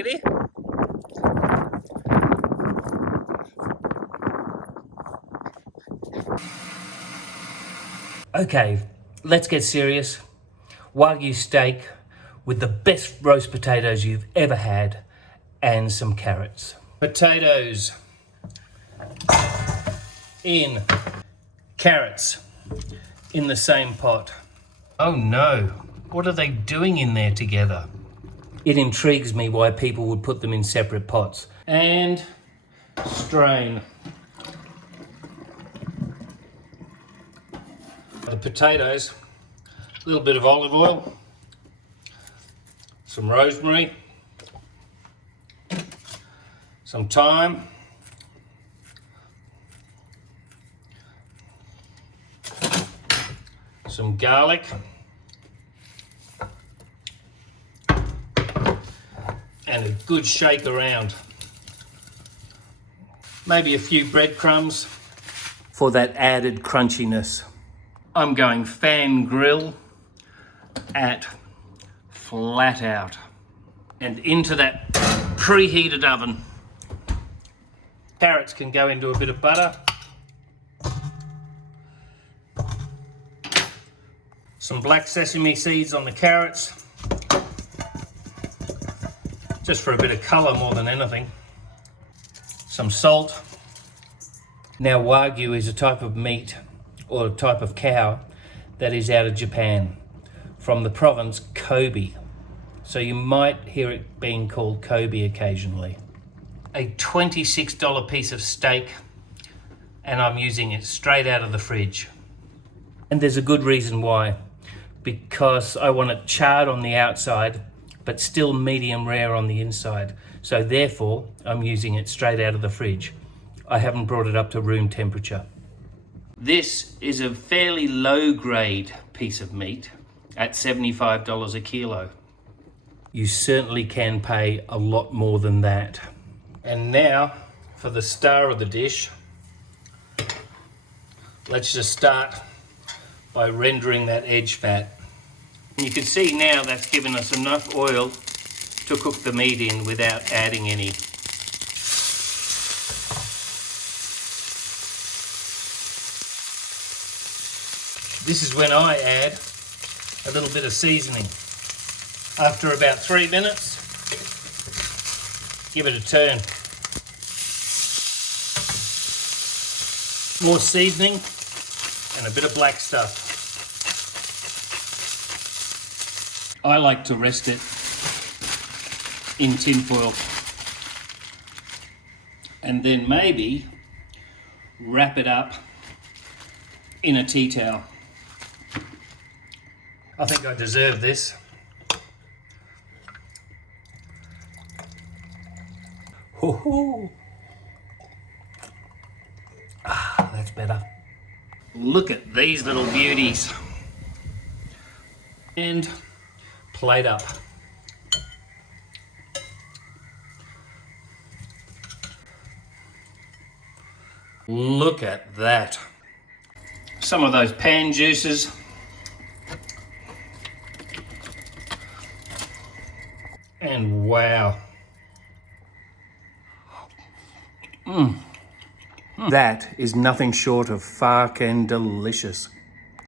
it here. Okay, let's get serious. Wagyu steak with the best roast potatoes you've ever had and some carrots. Potatoes in, carrots in the same pot. Oh no, what are they doing in there together? It intrigues me why people would put them in separate pots. And strain. The potatoes, a little bit of olive oil, some rosemary, some thyme, some garlic, and a good shake around. Maybe a few breadcrumbs for that added crunchiness. I'm going fan grill at flat out and into that preheated oven. Carrots can go into a bit of butter. Some black sesame seeds on the carrots, just for a bit of colour more than anything. Some salt. Now Wagyu is a type of meat or a type of cow that is out of Japan, from the province Kobe. So you might hear it being called Kobe occasionally. A $26 piece of steak, and I'm using it straight out of the fridge. And there's a good reason why. Because I want it charred on the outside, but still medium rare on the inside. So therefore, I'm using it straight out of the fridge. I haven't brought it up to room temperature. This is a fairly low grade piece of meat at $75 a kilo. You certainly can pay a lot more than that. And now for the star of the dish. Let's just start by rendering that edge fat. And you can see now that's given us enough oil to cook the meat in without adding any. This is when I add a little bit of seasoning. After about 3 minutes, give it a turn. More seasoning and a bit of black stuff. I like to rest it in tin foil and then maybe wrap it up in a tea towel. I think I deserve this. Ho-ho. Ah, that's better. Look at these little beauties. And plate up. Look at that. Some of those pan juices. And wow. That is nothing short of fucking delicious.